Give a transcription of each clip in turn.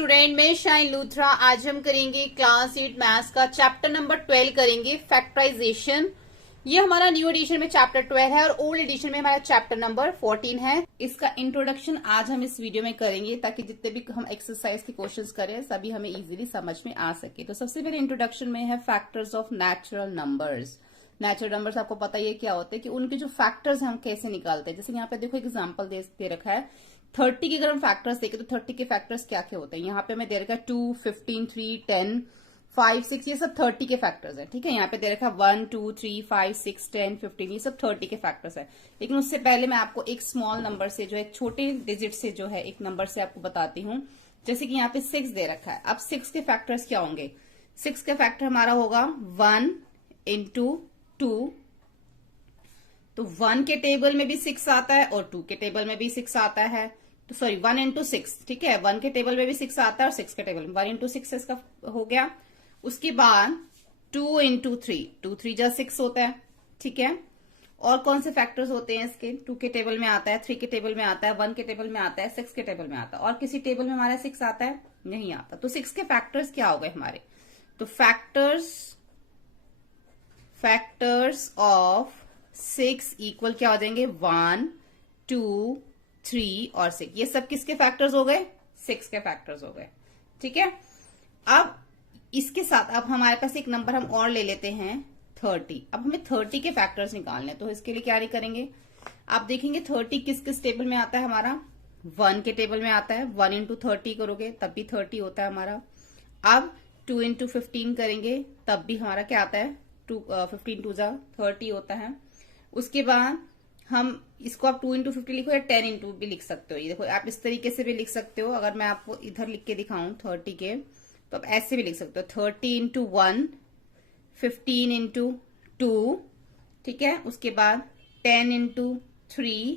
Student, मैं shine Luthra. आज हम करेंगे क्लास 8 मैथ्स का चैप्टर नंबर 12 करेंगे फैक्टराइजेशन। ये हमारा न्यू एडिशन में चैप्टर 12 है और ओल्ड एडिशन में हमारा चैप्टर नंबर 14 है। इसका इंट्रोडक्शन आज हम इस वीडियो में करेंगे ताकि जितने भी हम एक्सरसाइज के क्वेश्चंस करें सभी हमें इजीली समझ में आ सके। तो सबसे पहले इंट्रोडक्शन में है factors of natural numbers. Natural numbers आपको पता ही है क्या होते हैं कि उनके जो फैक्टर्स हम कैसे निकालते हैं। जैसे यहाँ पे देखो एग्जाम्पल दे रखा है 30 के अगर हम फैक्टर्स देखें तो 30 के फैक्टर्स क्या क्या होते हैं। यहाँ पे मैं दे रखा है 2, 15, 3, 10, 5, 6, ये सब 30 के फैक्टर्स है। ठीक है, यहाँ पे दे रखा है 1, 2, 3, 5, 6, 10, 15, ये सब 30 के फैक्टर्स है। लेकिन उससे पहले मैं आपको एक स्मॉल नंबर से जो है, एक छोटे डिजिट से जो है एक नंबर से आपको बताती हूँ। जैसे कि यहाँ पे 6 दे रखा है। अब 6 के फैक्टर्स क्या होंगे? 6 का फैक्टर हमारा होगा 1 इंटू 2। तो 1 के टेबल में भी 6 आता है और 2 के टेबल में भी 6 आता है। तो सॉरी 1 इंटू 6, ठीक है, 1 के टेबल में भी 6 आता है और 6 के टेबल में 1 इंटू 6 इसका हो गया। उसके बाद 2 इंटू 3, 2 3 जा 6 होता है। ठीक है, और कौन से फैक्टर्स होते हैं इसके? 2 के टेबल में आता है, 3 के टेबल में आता है, 1 के टेबल में आता है, 6 के टेबल में आता है। और किसी टेबल में हमारा 6 आता है? नहीं आता। तो 6 के फैक्टर्स क्या हो गए हमारे? तो फैक्टर्स ऑफ 6 इक्वल क्या हो जाएंगे? 1, 2, 3 और 6। ये सब किसके फैक्टर्स हो गए? 6 के फैक्टर्स हो गए। ठीक है, अब इसके साथ अब हमारे पास एक नंबर हम और ले लेते हैं 30। अब हमें 30 के फैक्टर्स निकालने हैं। तो इसके लिए क्या करेंगे? आप देखेंगे 30 किस किस टेबल में आता है हमारा? 1 के टेबल में आता है। 1 इंटू 30 करोगे तब भी 30 होता है हमारा। अब 2 इंटू 15 करेंगे तब भी हमारा क्या आता है? 15 2 जा 30 होता है। उसके बाद हम इसको आप 2 इंटू 50 लिखो या 10 इंटू भी लिख सकते हो। ये देखो आप इस तरीके से भी लिख सकते हो। अगर मैं आपको इधर लिख के दिखाऊं 30 के, तो आप ऐसे भी लिख सकते हो 30 इंटू 1, 15 इंटू 2, ठीक है। उसके बाद 10 इंटू 3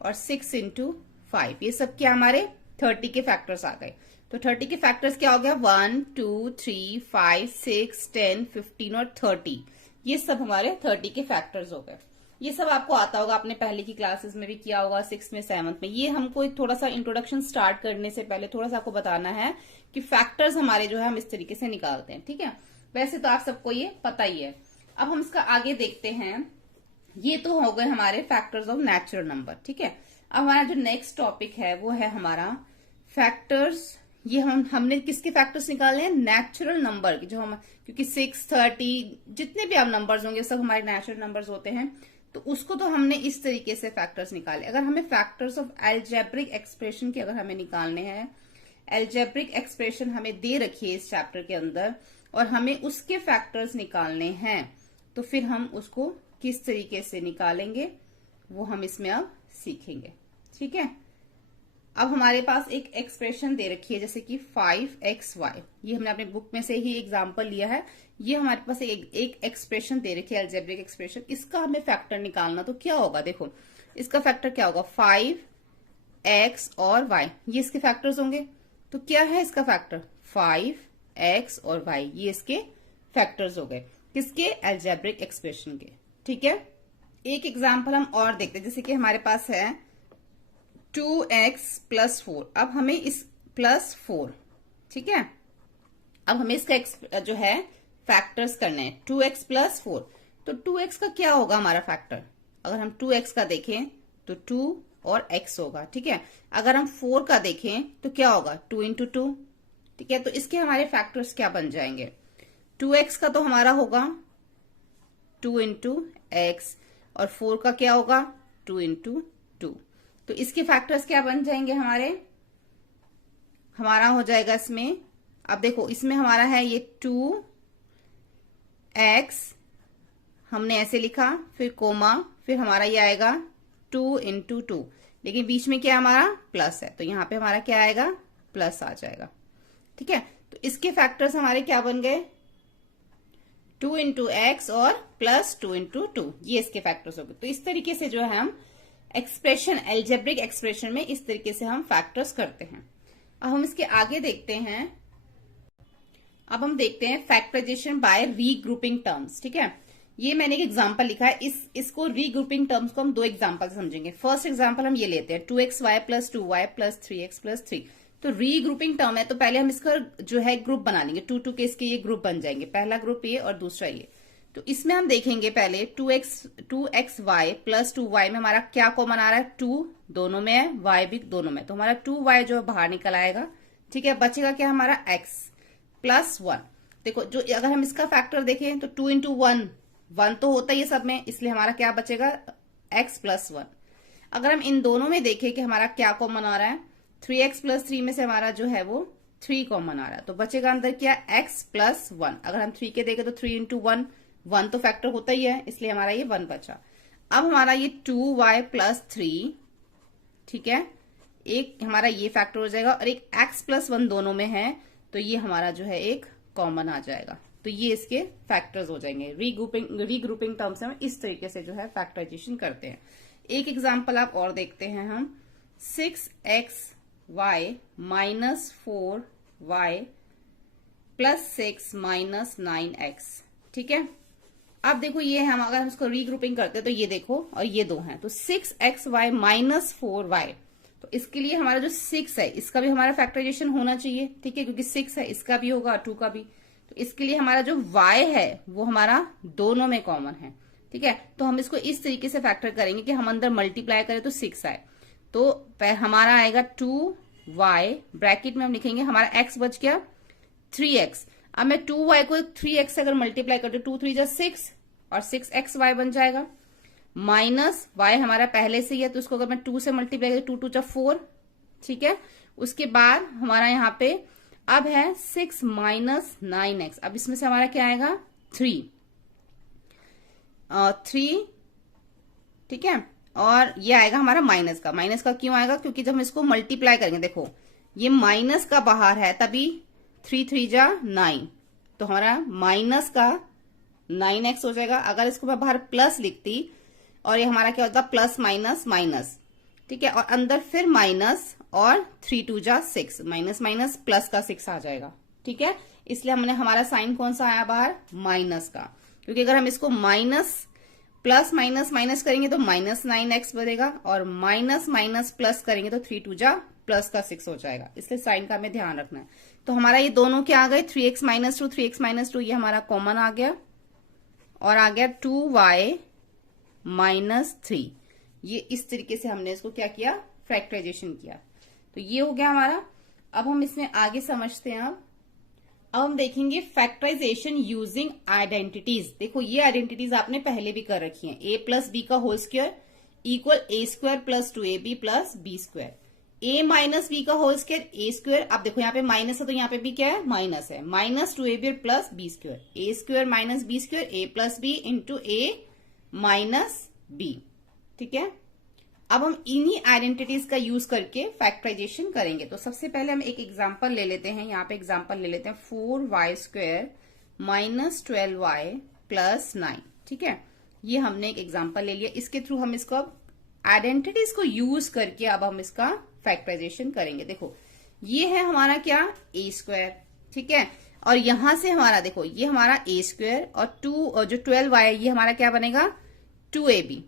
और 6 इंटू 5। ये सब क्या हमारे 30 के फैक्टर्स आ गए। तो 30 के फैक्टर्स क्या हो गया? 1, 2, 3, 5, 6, 10, 15 और 30। ये सब हमारे 30 के फैक्टर्स हो गए। ये सब आपको आता होगा, आपने पहले की क्लासेस में भी किया होगा, 6 में 7 में। ये हमको एक थोड़ा सा इंट्रोडक्शन स्टार्ट करने से पहले थोड़ा सा आपको बताना है कि फैक्टर्स हमारे जो है हम इस तरीके से निकालते हैं। ठीक है, वैसे तो आप सबको ये पता ही है। अब हम इसका आगे देखते हैं। ये तो हो गए हमारे फैक्टर्स ऑफ नेचुरल नंबर। ठीक है, अब हमारा जो नेक्स्ट टॉपिक है वो है हमारा फैक्टर्स। ये हमने किसके फैक्टर्स निकाले हैं? नेचुरल नंबर की। जो हम, क्योंकि 6, 30 जितने भी आप नंबर्स होंगे सब हमारे नेचुरल नंबर्स होते हैं। तो उसको तो हमने इस तरीके से फैक्टर्स निकाले। अगर हमें फैक्टर्स ऑफ एल्जेब्रिक एक्सप्रेशन की अगर हमें निकालने हैं, एल्जेब्रिक एक्सप्रेशन हमें दे रखी है इस चैप्टर के अंदर और हमें उसके फैक्टर्स निकालने हैं, तो फिर हम उसको किस तरीके से निकालेंगे वो हम इसमें अब सीखेंगे। ठीक है, अब हमारे पास एक एक्सप्रेशन दे रखी है जैसे कि 5xy। ये हमने अपने बुक में से ही एग्जांपल लिया है। ये हमारे पास एक एक्सप्रेशन दे रखी है, अलजेब्रिक एक्सप्रेशन। इसका हमें फैक्टर निकालना, तो क्या होगा? देखो इसका फैक्टर क्या होगा? 5x और y, ये इसके फैक्टर्स होंगे। तो क्या है इसका फैक्टर? 5x और y, ये इसके फैक्टर्स हो गए। किसके? अलजेब्रिक एक्सप्रेशन के। ठीक है, एक एग्जाम्पल हम और देखते हैं। जैसे कि हमारे पास है 2x प्लस 4। अब हमें इस प्लस 4, ठीक है, अब हमें इसका जो है फैक्टर्स करने हैं। 2x प्लस 4, तो 2x का क्या होगा हमारा फैक्टर? अगर हम 2x का देखें तो 2 और x होगा। ठीक है, अगर हम 4 का देखें तो क्या होगा? 2 इंटू 2। ठीक है, तो इसके हमारे फैक्टर्स क्या बन जाएंगे? 2x का तो हमारा होगा 2 इंटू एक्स और 4 का क्या होगा? 2 इंटू 2। तो इसके फैक्टर्स क्या बन जाएंगे हमारे? हमारा हो जाएगा इसमें, अब देखो इसमें हमारा है ये 2x, हमने ऐसे लिखा, फिर कोमा, फिर हमारा ये आएगा 2 इंटू 2, लेकिन बीच में क्या हमारा प्लस है, तो यहां पे हमारा क्या आएगा? प्लस आ जाएगा। ठीक है, तो इसके फैक्टर्स हमारे क्या बन गए? 2 इंटू एक्स और प्लस 2 इंटू 2, ये इसके फैक्टर्स हो गए। तो इस तरीके से जो है हम एक्सप्रेशन, एल्जेब्रिक एक्सप्रेशन में इस तरीके से हम फैक्टर्स करते हैं। अब हम इसके आगे देखते हैं। अब हम देखते हैं फैक्टराइजेशन बाय रीग्रुपिंग टर्म्स। ठीक है, ये मैंने एक एग्जांपल लिखा है। इसको रीग्रुपिंग टर्म्स को हम 2 एग्जांपल से समझेंगे। फर्स्ट एग्जांपल हम ये लेते हैं 2xy plus 2y plus 3x plus 3। तो रीग्रुपिंग टर्म है, तो पहले हम इसका जो है ग्रुप बना लेंगे, 2 2 के इसके ये ग्रुप बन जाएंगे, पहला ग्रुप ये और दूसरा ये। तो इसमें हम देखेंगे पहले 2xy प्लस 2y में हमारा क्या कॉमन आ रहा है, 2 दोनों में है, y भी दोनों में, तो हमारा 2y जो बाहर निकल आएगा। ठीक है, बचेगा क्या हमारा x प्लस 1। देखो जो अगर हम इसका फैक्टर देखें तो 2 इंटू 1 तो होता ही है सब में, इसलिए हमारा क्या बचेगा x प्लस 1। अगर हम इन दोनों में देखें कि हमारा क्या कॉमन आ रहा है, 3x प्लस 3 में से हमारा जो है वो 3 कॉमन आ रहा है, तो बचेगा अंदर क्या x प्लस 1। अगर हम 3 के देखें तो 3 इंटू 1 तो फैक्टर होता ही है, इसलिए हमारा ये 1 बचा। अब हमारा ये 2y प्लस 3, ठीक है, एक हमारा ये फैक्टर हो जाएगा और एक x प्लस 1 दोनों में है, तो ये हमारा जो है एक कॉमन आ जाएगा। तो ये इसके फैक्टर्स हो जाएंगे। रीग्रुपिंग टर्म्स में इस तरीके से जो है फैक्टराइजेशन करते हैं। एक एग्जांपल आप और देखते हैं हम, 6xy minus 4y plus 6 minus 9x। ठीक है, अब देखो ये हम अगर हम इसको रीग्रुपिंग करते हैं तो ये देखो और ये दो हैं, तो 6xy माइनस 4y, तो इसके लिए हमारा जो 6 है इसका भी हमारा फैक्टराइजेशन होना चाहिए। ठीक है, क्योंकि 6 है, इसका भी होगा 2 का भी, तो इसके लिए हमारा जो y है वो हमारा दोनों में कॉमन है। ठीक है, तो हम इसको इस तरीके से फैक्टर करेंगे कि हम अंदर मल्टीप्लाई करें तो 6 आए, तो हमारा आएगा 2y, ब्रैकेट में हम लिखेंगे हमारा x बच गया 3x। अब मैं 2y को 3x से अगर मल्टीप्लाई करते 2 3 जा 6 और 6xy बन जाएगा, माइनस y हमारा पहले से ही है, तो उसको अगर मैं 2 से मल्टीप्लाई करूँ 2 2 जा 4। ठीक है, उसके बाद हमारा यहाँ पे अब है 6 माइनस 9x, अब इसमें से हमारा क्या आएगा 3। ठीक है, और ये आएगा हमारा माइनस का। माइनस का क्यों आएगा, क्योंकि जब हम इसको मल्टीप्लाई करेंगे, देखो ये माइनस का बाहर है, तभी 3 3 जा 9, तो हमारा माइनस का 9x हो जाएगा। अगर इसको मैं बाहर प्लस लिखती और ये हमारा क्या होता प्लस माइनस माइनस। ठीक है, और अंदर फिर माइनस और 3 2 जा 6, माइनस माइनस प्लस का 6 आ जाएगा। ठीक है, इसलिए हमने हमारा साइन कौन सा आया बाहर, माइनस का, क्योंकि अगर हम इसको माइनस प्लस माइनस माइनस करेंगे तो माइनस 9x बनेगा, और माइनस माइनस प्लस करेंगे तो 3 2 जा प्लस का 6 हो जाएगा, इसलिए साइन का हमें ध्यान रखना है। तो हमारा ये दोनों क्या आ गए, 3x माइनस 2 3x माइनस 2, ये हमारा कॉमन आ गया, और आ गया 2y माइनस 3। ये इस तरीके से हमने इसको क्या किया, फैक्टराइजेशन किया। तो ये हो गया हमारा। अब हम इसमें आगे समझते हैं। अब हम देखेंगे फैक्टराइजेशन यूजिंग आइडेंटिटीज। देखो ये आइडेंटिटीज आपने पहले भी कर रखी हैं, a प्लस बी का whole square equal a square plus 2ab plus b square, a minus b का होल स्क्वायर a स्क्वायर। अब देखो यहाँ पे माइनस है तो यहाँ पे भी क्या है, माइनस है, minus 2ab plus b square, a square minus b square, a plus b into a minus b। ठीक है, अब हम इन्हीं आइडेंटिटीज का यूज करके फैक्टराइजेशन करेंगे। तो सबसे पहले हम एक एग्जांपल ले लेते हैं, यहाँ पे एग्जांपल ले लेते हैं 4y square minus 12y plus 9। ठीक है, ये हमने एक एग्जांपल ले लिया, इसके थ्रू हम इसको अब आइडेंटिटीज को यूज करके अब हम इसका फैक्टराइजेशन करेंगे। देखो ये है हमारा क्या, a स्क्वायर। ठीक है, और यहां से हमारा देखो ये हमारा a स्क्वायर और 2 और जो 12y है ये हमारा क्या बनेगा 2ab,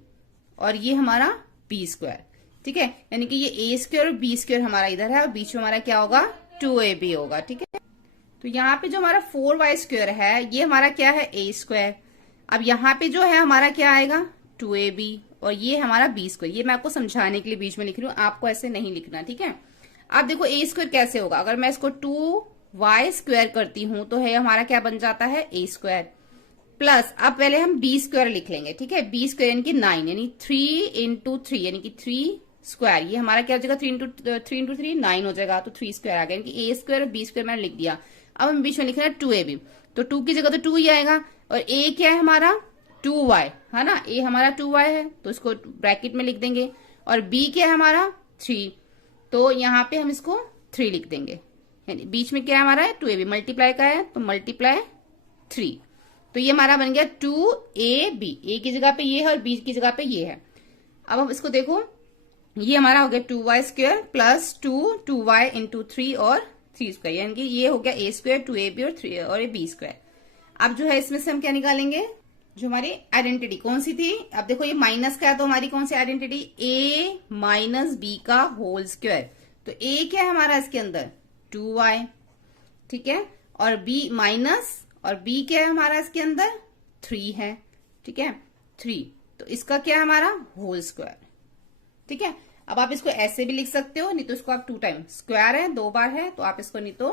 और ये हमारा बी स्क्वायर। ठीक है, यानी कि ये ए स्क्वायर और बी स्क्वायर हमारा इधर है और बीच में हमारा क्या होगा 2ab होगा। ठीक है, तो यहाँ पे जो हमारा 4y स्क्वायर है ये हमारा क्या है ए स्क्वायर। अब यहाँ पे जो है हमारा क्या आएगा 2ab, और ये हमारा बी स्क्वायर। ये मैं आपको समझाने के लिए बीच में लिख रही हूँ, आपको ऐसे नहीं लिखना। ठीक है, अब देखो ए स्क्वायर कैसे होगा, अगर मैं इसको 2y स्क्वायर करती हूँ तो है हमारा क्या बन जाता है ए स्क्वायर, प्लस अब पहले हम बी स्क्वायर लिख लेंगे। ठीक है, बी स्क्वायर यानी कि 9, यानी 3 इंटू 3 यानी कि 3 स्क्वायर, ये हमारा क्या हो जाएगा 3 इंटू 3 9 हो जाएगा, तो 3 स्क्वायर आ गया, यानी कि ए स्क्वायर और बी स्क्वायर मैंने लिख दिया। अब हम बीच में लिख रहे हैं 2ab, तो 2 की जगह तो 2 ही आएगा, और a क्या है हमारा 2y है ना, a हमारा 2y है तो इसको ब्रैकेट में लिख देंगे, और b क्या है हमारा 3, तो यहाँ पे हम इसको 3 लिख देंगे, यानी बीच में क्या है हमारा 2ab, मल्टीप्लाई का है तो मल्टीप्लाई 3, तो ये हमारा बन गया 2ab, a की जगह पे ये है और b की जगह पे ये है। अब हम इसको देखो ये हमारा हो गया 2y square plus 2y into 3 और 3 स्क्वायर, यानी कि ये हो गया a स्क्वायर 2ab और 3 और ये b स्क्वायर। अब जो है इसमें से हम क्या निकालेंगे, जो हमारी आइडेंटिटी कौन सी थी, अब देखो ये माइनस का है तो हमारी कौन सी आइडेंटिटी a माइनस बी का होल स्क्वायर, तो a क्या है हमारा इसके अंदर 2y, ठीक है, और b माइनस, और b क्या है हमारा इसके अंदर 3 है, ठीक है 3, तो इसका क्या है हमारा होल स्क्वायर, ठीक है। अब आप इसको ऐसे भी लिख सकते हो, नहीं तो इसको आप 2 टाइम, स्क्वायर है 2 बार है तो आप इसको नहीं तो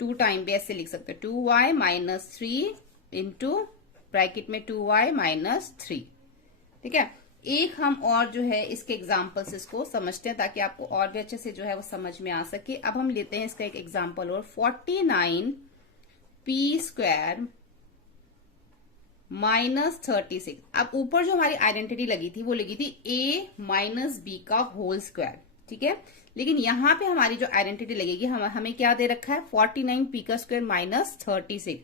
2 टाइम भी ऐसे लिख सकते हो, 2y माइनस 3 इंटू ब्रैकेट में 2y माइनस 3, ठीक है। एक हम और जो है इसके एग्जाम्पल्स इसको समझते हैं ताकि आपको और भी अच्छे से जो है वो समझ में आ सके। अब हम लेते हैं इसका एक एग्जाम्पल और 49p स्क्वायर माइनस 36। अब ऊपर जो हमारी आइडेंटिटी लगी थी वो लगी थी a माइनस बी का होल स्क्वायर, ठीक है, लेकिन यहाँ पे हमारी जो आइडेंटिटी लगेगी हमें क्या दे रखा है 49p का स्क्वायर माइनस 36।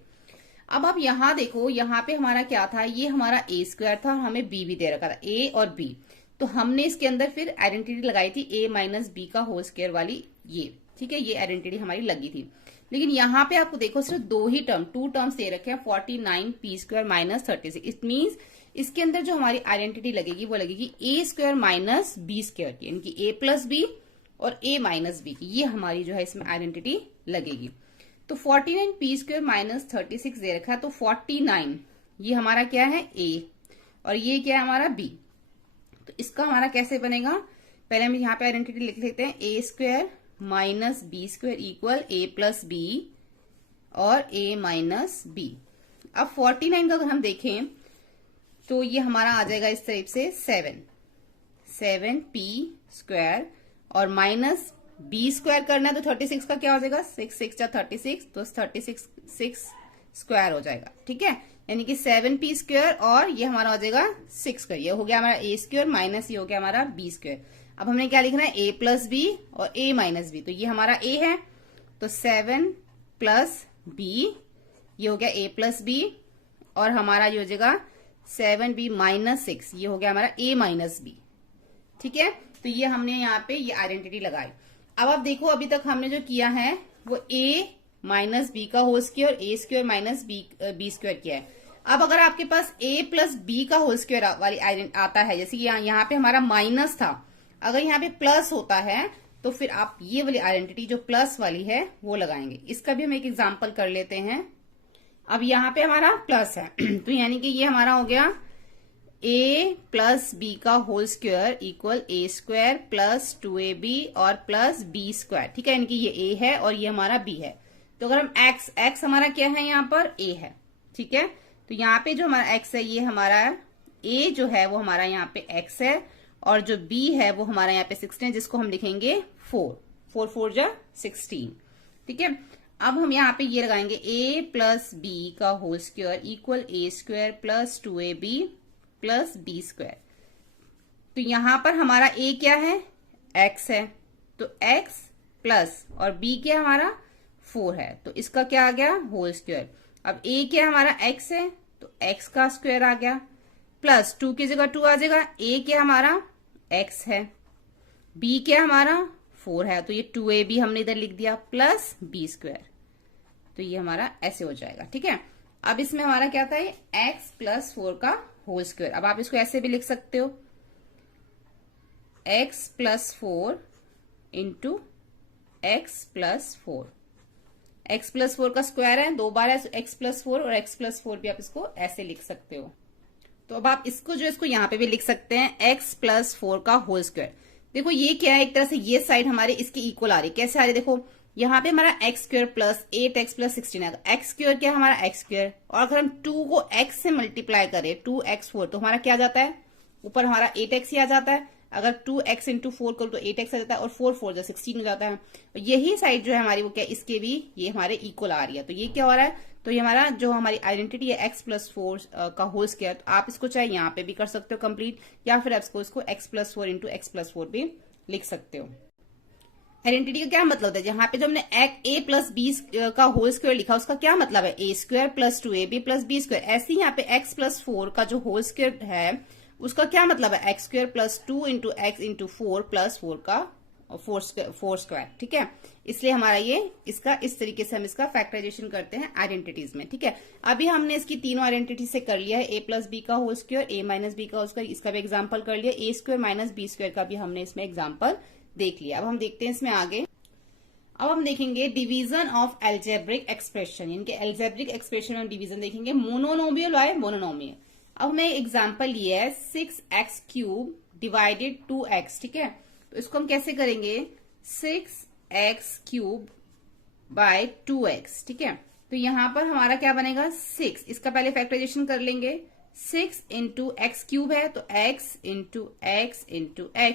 अब आप यहाँ देखो, यहाँ पे हमारा क्या था, ये हमारा a स्क्वायर था और हमें b भी दे रखा था, a और b, तो हमने इसके अंदर फिर आइडेंटिटी लगाई थी a माइनस बी का होल स्क्वायर वाली, ये ठीक है, ये आइडेंटिटी हमारी लगी थी। लेकिन यहाँ पे आपको देखो सिर्फ 2 टर्म्स दे रखे हैं 49p square minus 36। It means इसके अंदर जो हमारी आइडेंटिटी लगेगी वो लगेगी a square minus b square की, यानी कि a प्लस बी और a माइनस बी की, ये हमारी जो है इसमें आइडेंटिटी लगेगी। तो 49p स्क्वायर माइनस 36 दे रखा है, तो 49 ये हमारा क्या है a और ये क्या है हमारा b, तो इसका हमारा कैसे बनेगा, पहले हम यहाँ पे आइडेंटिटी लिख लेते हैं, a square minus b square equal a plus b और a माइनस बी। अब 49 का अगर हम देखें तो ये हमारा आ जाएगा इस तरफ से 7p स्क्वायर और माइनस बी स्क्वायर करना है तो 36 का क्या हो जाएगा 6 या 36, तो 36 स्क्वायर हो जाएगा, ठीक है, यानी कि 7p स्क्वायर और ये हमारा हो जाएगा 6 स्क्वायर, ये हो गया हमारा a स्क्वायर माइनस ये हो गया हमारा b स्क्वायर। अब हमने क्या लिखना है a प्लस बी और a माइनस बी, तो ये हमारा a है, तो 7 प्लस b ये हो गया a प्लस बी और हमारा ये हो जाएगा 7b माइनस 6, ये हो गया हमारा a माइनस बी, ठीक है। तो ये हमने यहाँ पे ये आइडेंटिटी लगाई। अब आप देखो अभी तक हमने जो किया है वो a माइनस बी का होल स्क्वायर और a square minus b square किया है। अब अगर आपके पास a प्लस बी का होल स्क्वायर वाली आता है, जैसे यहाँ पे हमारा माइनस था, अगर यहाँ पे प्लस होता है तो फिर आप ये वाली आइडेंटिटी जो प्लस वाली है वो लगाएंगे। इसका भी हम एक एग्जांपल कर लेते हैं। अब यहाँ पे हमारा प्लस है तो यानी कि ये हमारा हो गया a प्लस बी का whole square equal a square plus 2ab और प्लस b स्क्वायर, ठीक है, यानी कि ये a है और ये हमारा b है। तो अगर हम x हमारा क्या है यहाँ पर a है, ठीक है, तो यहाँ पे जो हमारा x है ये हमारा a जो है वो हमारा यहाँ पे x है और जो b है वो हमारा यहाँ पे 16 जिसको हम लिखेंगे 4 4 जा 16, ठीक है। अब हम यहाँ पे ये लगाएंगे a प्लस बी का whole square equal a square plus 2ab plus b square. तो यहां पर हमारा a क्या है x है, तो x प्लस और b क्या हमारा 4 है, तो इसका क्या आ गया होल स्क्वायर। अब a क्या हमारा x है तो x का स्क्वायर आ गया प्लस 2 की जगह 2 आ जाएगा, a क्या हमारा x है, b क्या हमारा 4 है, तो ये 2ab हमने इधर लिख दिया प्लस b स्क्वायर, तो ये हमारा ऐसे हो जाएगा, ठीक है। अब इसमें हमारा क्या था ये x प्लस 4 का होल स्क्वायर। अब आप इसको ऐसे भी लिख सकते हो x plus 4 into x plus 4, x plus 4 का स्क्वायर है 2 बार है, x प्लस 4 और x प्लस 4 भी आप इसको ऐसे लिख सकते हो। तो अब आप इसको यहाँ पे भी लिख सकते हैं x प्लस 4 का होल स्क्वायर। देखो ये क्या है, एक तरह से ये साइड हमारे इसके इक्वल आ रही है, कैसे आ रही है देखो, यहाँ पे हमारा x square plus 8x plus 16 है, एक्स स्क्वायर क्या हमारा एक्स स्क्वायर, और अगर हम 2 को x से मल्टीप्लाई करें 2x4 तो हमारा क्या जाता है, ऊपर हमारा 8x ही आ जाता है, अगर 2x इंटू 4 करो तो 8x आ जाता है और 4 जो 16 हो जाता है। यही साइड जो है हमारी वो क्या इसके भी ये हमारे इक्वल आ रही है, तो ये क्या हो रहा है, तो ये हमारा जो हमारी आइडेंटिटी है x प्लस 4 का होल स्क्वायर, तो आप इसको चाहे यहाँ पे भी कर सकते हो कंप्लीट, या फिर आप इसको x plus 4 into x plus 4 भी लिख सकते हो। आइडेंटिटी का क्या मतलब होता है, जहां पे जो हमने a प्लस बी का होल स्क्वायर लिखा उसका क्या मतलब है a square plus 2ab plus b square. ऐसे ही यहाँ पे x प्लस 4 का जो होल स्क्वायर है उसका क्या मतलब है x square plus 2 into x into 4 plus 4 का 4 स्क्वायर, ठीक है। इसलिए हमारा ये इसका इस तरीके से हम इसका फैक्टराइजेशन करते हैं आइडेंटिटीज में, ठीक है। अभी हमने इसकी तीनों आइडेंटिटी से कर लिया है, a प्लस बी का whole square, a minus b का होल स्क्वायर, इसका भी एग्जाम्पल कर लिया, a square minus b square का भी हमने इसमें एग्जाम्पल देख लिया। अब हम देखते हैं इसमें आगे। अब हम देखेंगे डिवीजन ऑफ एल्जेब्रिक एक्सप्रेशन, यानी कि एल्जेब्रिक एक्सप्रेशन में डिवीजन देखेंगे मोनोनोमियल बाय मोनोनोमियल। अब हमने एग्जांपल लिया है 6x³ डिवाइडेड 2x, ठीक है। तो इसको हम कैसे करेंगे, 6x³ बाय 2x, ठीक है। तो यहां पर हमारा क्या बनेगा 6, इसका पहले फैक्टराइजेशन कर लेंगे। 6 इंटू x³ है तो x into x into x,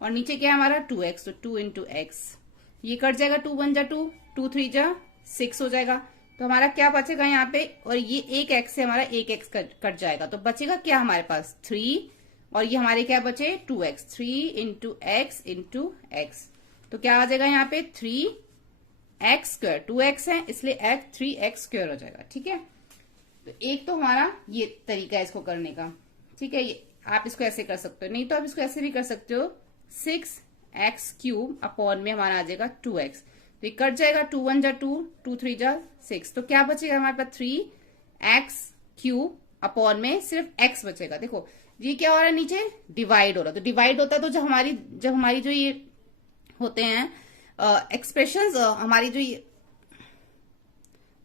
और नीचे क्या है हमारा 2x, तो 2 इंटू x। ये कट जाएगा, 2 1 जा 2, 2 3 जा 6 हो जाएगा। तो हमारा क्या बचेगा यहाँ पे, और ये एक x से हमारा एक x कट जाएगा, तो बचेगा क्या हमारे पास 3, और ये हमारे क्या बचे 2x, 3 into x into x। तो क्या आ जाएगा यहाँ पे 3x², 2x है इसलिए 3x² हो जाएगा, ठीक है। तो एक तो हमारा ये तरीका है इसको करने का, ठीक है। आप इसको ऐसे कर सकते हो, नहीं तो आप इसको ऐसे भी कर सकते हो, 6x³ अपॉन में हमारा आ जाएगा 2x। तो ये कट जाएगा, 2 1 जा 2, 2 3 जा 6। तो क्या बचेगा हमारे पास 3x³ अपॉन में सिर्फ x बचेगा। देखो ये क्या हो रहा है, नीचे डिवाइड हो रहा है। तो डिवाइड होता है तो जब हमारी जो ये होते हैं एक्सप्रेशंस, हमारी जो ये,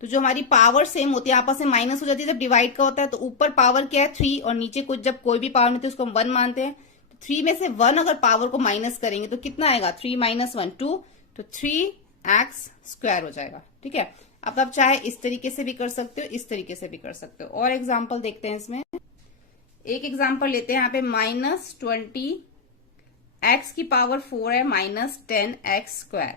तो जो हमारी पावर सेम होती है आपस में माइनस हो जाती है जब डिवाइड का होता है। तो ऊपर पावर क्या है 3, और नीचे कुछ जब कोई भी पावर नहीं होती उसको हम 1 मानते हैं। तो 3 में से 1 अगर पावर को माइनस करेंगे तो कितना आएगा, 3 - 1 2, तो 3x² हो जाएगा, ठीक है। अब आप चाहे इस तरीके से भी कर सकते हो, इस तरीके से भी कर सकते हो। और एग्जाम्पल देखते हैं इसमें, एक एग्जाम्पल लेते हैं यहाँ पे -20 x⁴ है -10x²,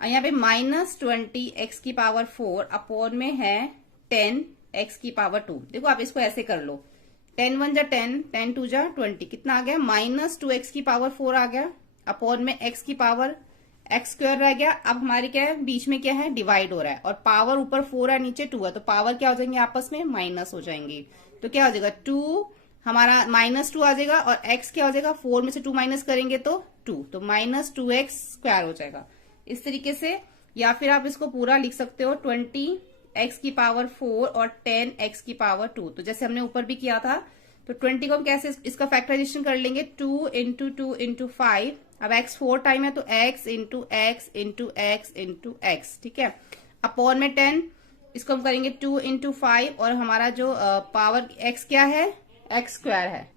और यहाँ पे -20 x⁴ अपॉन में है 10x⁴2। देखो आप इसको ऐसे कर लो, 10 1 जा 10, 10 2 जा 20, कितना आ गया -2x⁴ आ गया, अपॉन में x² रह गया। अब हमारे क्या है, बीच में क्या है, डिवाइड हो रहा है, और पावर ऊपर 4 है नीचे 2 है, तो पावर क्या हो जाएंगे आपस में माइनस हो जाएंगी। तो क्या हो जाएगा 2 हमारा -2 आ जाएगा, और x क्या हो जाएगा, 4 में से 2 माइनस करेंगे तो 2, तो -2x² हो जाएगा इस तरीके से। या फिर आप इसको पूरा लिख सकते हो 20x⁴ और 10x⁴2। तो जैसे हमने ऊपर भी किया था, तो 20 को हम कैसे इसका फैक्टराइजेशन कर लेंगे, 2 इंटू 2 इंटू 5। अब x 4 टाइम है तो x into x into x into x, ठीक है। अपॉन में 10, इसको हम करेंगे 2 इंटू 5, और हमारा जो पावर x क्या है, x² है,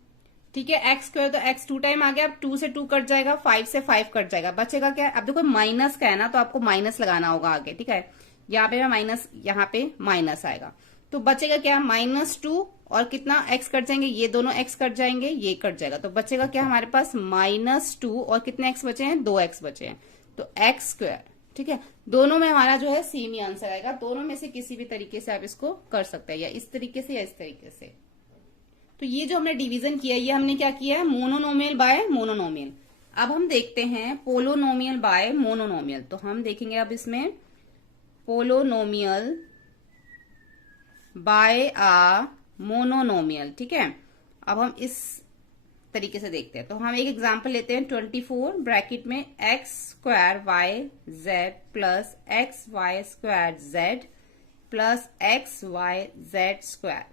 ठीक है। x² तो x 2 टाइम आ गया। अब 2 से 2 कट जाएगा, 5 से 5 कट जाएगा, बचेगा क्या। अब देखो माइनस का है ना, तो आपको माइनस लगाना होगा आगे, ठीक है। यहाँ पे माइनस, यहाँ पे माइनस आएगा, तो बचेगा क्या -2, और कितना x कट जाएंगे, ये दोनों x कट जाएंगे, ये कट जाएगा, तो बचेगा क्या हमारे पास -2, और कितने x बचे हैं, 2x बचे हैं, तो x², ठीक है। दोनों में हमारा जो है सेम ही आंसर आएगा। दोनों में से किसी भी तरीके से आप इसको कर सकते हैं, या इस तरीके से या इस तरीके से। तो ये जो हमने डिवीजन किया, ये हमने क्या किया है, मोनोनोमियल बाय मोनोनोमियल। अब हम देखते हैं पोलोनोमियल बाय मोनोनोमियल। तो हम देखेंगे अब इसमें पोलोनोमियल बाय आ मोनोनोमियल, ठीक है। अब हम इस तरीके से देखते हैं। तो हम एक एग्जांपल लेते हैं 24 ब्रैकेट में x²y z plus xy² plus xyz²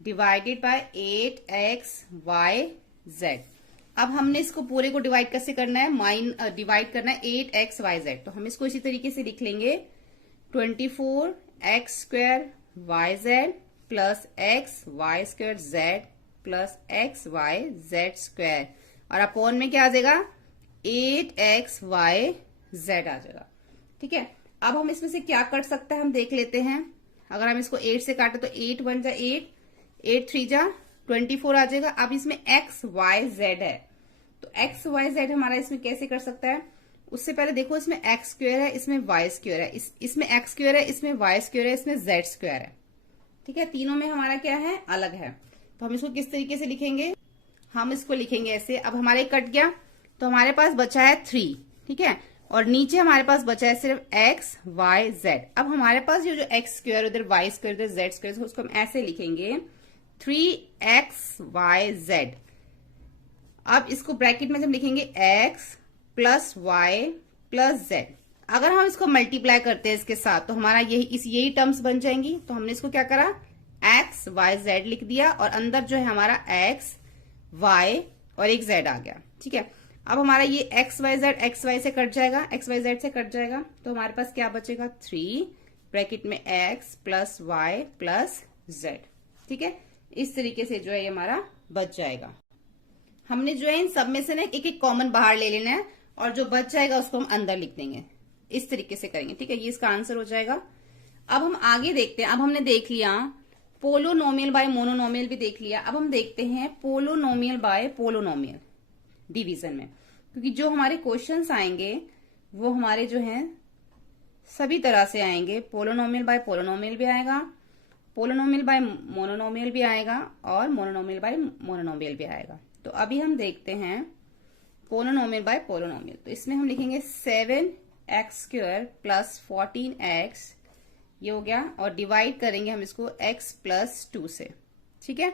divided by 8xyz। अब हमने इसको पूरे को डिवाइड कैसे करना है, डिवाइड करना है 8xyz। तो हम इसको इसी तरीके से लिख लेंगे 24x² plus xy² plus xyz², और अपॉन में क्या आ जाएगा 8xyz आ जाएगा, ठीक है। अब हम इसमें से क्या कट सकते हैं हम देख लेते हैं। अगर हम इसको 8 से काटे तो 8 1 जा 8, 8 3 जा 24 आ जाएगा। अब इसमें xyz है, तो xyz हमारा इसमें कैसे कर सकता है, उससे पहले देखो इसमें x² है, इसमें y² है, इसमें x² है, इसमें y² है, इसमें z² है, ठीक है। तीनों में हमारा क्या है, अलग है। तो हम इसको किस तरीके से लिखेंगे, हम इसको लिखेंगे ऐसे। अब हमारे कट गया, तो हमारे पास बचा है 3, ठीक है, और नीचे हमारे पास बचा है सिर्फ x y z। अब हमारे पास ये जो x² उधर y² उधर z², उसको हम ऐसे लिखेंगे 3xyz। अब इसको ब्रैकेट में हम लिखेंगे x plus y plus z। अगर हम इसको मल्टीप्लाई करते हैं इसके साथ, तो हमारा यही टर्म्स बन जाएंगी। तो हमने इसको क्या करा, x y z लिख दिया, और अंदर जो है हमारा x y और एक z आ गया, ठीक है। अब हमारा ये एक्स वाई से कट जाएगा, एक्स वाई जेड से कट जाएगा, तो हमारे पास क्या बचेगा 3 ब्रैकेट में x plus y plus z. ठीक है, इस तरीके से जो है ये हमारा बच जाएगा। हमने जो है इन सब में से ना एक एक कॉमन बाहर ले लेना है और जो बच जाएगा उसको हम अंदर लिख देंगे, इस तरीके से करेंगे। ठीक है, ये इसका आंसर हो जाएगा। अब हम आगे देखते हैं। अब हमने देख लिया पोलोनोमियल बाय मोनोनोमियल भी देख लिया। अब हम देखते हैं पोलोनोमियल बाय पोलोनोमियल डिवीजन में, क्योंकि जो हमारे क्वेश्चंस आएंगे वो हमारे जो हैं सभी तरह से आएंगे। पोलोनोमियल बाय पोलोनोमियल भी आएगा, पोलोनोमियल बाय मोनोनोमियल भी आएगा और मोनोनोमियल बाय मोनोनोमियल भी आएगा। तो अभी हम देखते हैं पोलोनोमियल बाय पोलोनोमियल। तो इसमें हम लिखेंगे 7x² प्लस 14x, ये हो गया, और डिवाइड करेंगे हम इसको x प्लस 2 से। ठीक है,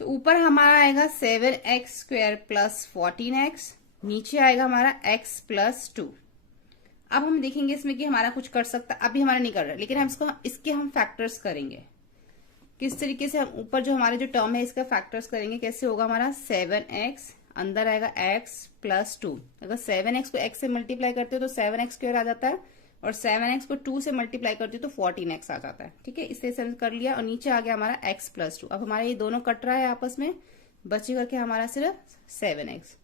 तो ऊपर हमारा आएगा 7x² प्लस 14x, नीचे आएगा हमारा x प्लस 2। अब हम देखेंगे इसमें कि हमारा कुछ कर सकता, अभी हमारा नहीं कर रहा, लेकिन हम इसके हम फैक्टर्स करेंगे। किस तरीके से हम ऊपर जो हमारे जो टर्म है इसका फैक्टर्स करेंगे। कैसे होगा हमारा 7x, अंदर आएगा x प्लस 2। अगर 7x को x से मल्टीप्लाई करते हो तो 7x² आ जाता है, और 7x को 2 से मल्टीप्लाई करते हो तो 14x आ जाता है। ठीक है, इससे सेंस कर लिया, और नीचे आ गया हमारा x प्लस 2। अब हमारा ये दोनों कट रहा है आपस में, बचेगा क्या हमारा सिर्फ 7x।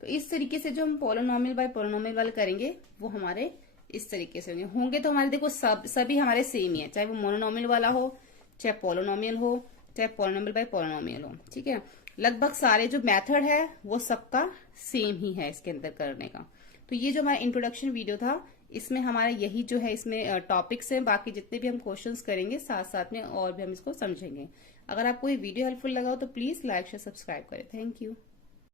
तो इस तरीके से जो हम पोलोनोमियल बाय पोलोनोमियल वाले करेंगे वो हमारे इस तरीके से होंगे। तो हमारे देखो सभी हमारे सेम ही है, चाहे वो मोनोनोमियल वाला हो, चाहे पोलोनोमियल हो, चाहे पोलोनोमियल बाय पोलोनोमियल हो। ठीक है, लगभग सारे जो मेथड है वो सबका सेम ही है इसके अंदर करने का। तो ये जो हमारा इंट्रोडक्शन वीडियो था, इसमें हमारा यही जो है इसमें टॉपिक्स हैं। बाकी जितने भी हम क्वेश्चंस करेंगे साथ साथ में और भी हम इसको समझेंगे। अगर आपको ये वीडियो हेल्पफुल लगा हो तो प्लीज लाइक शेयर सब्सक्राइब करें। Thank you.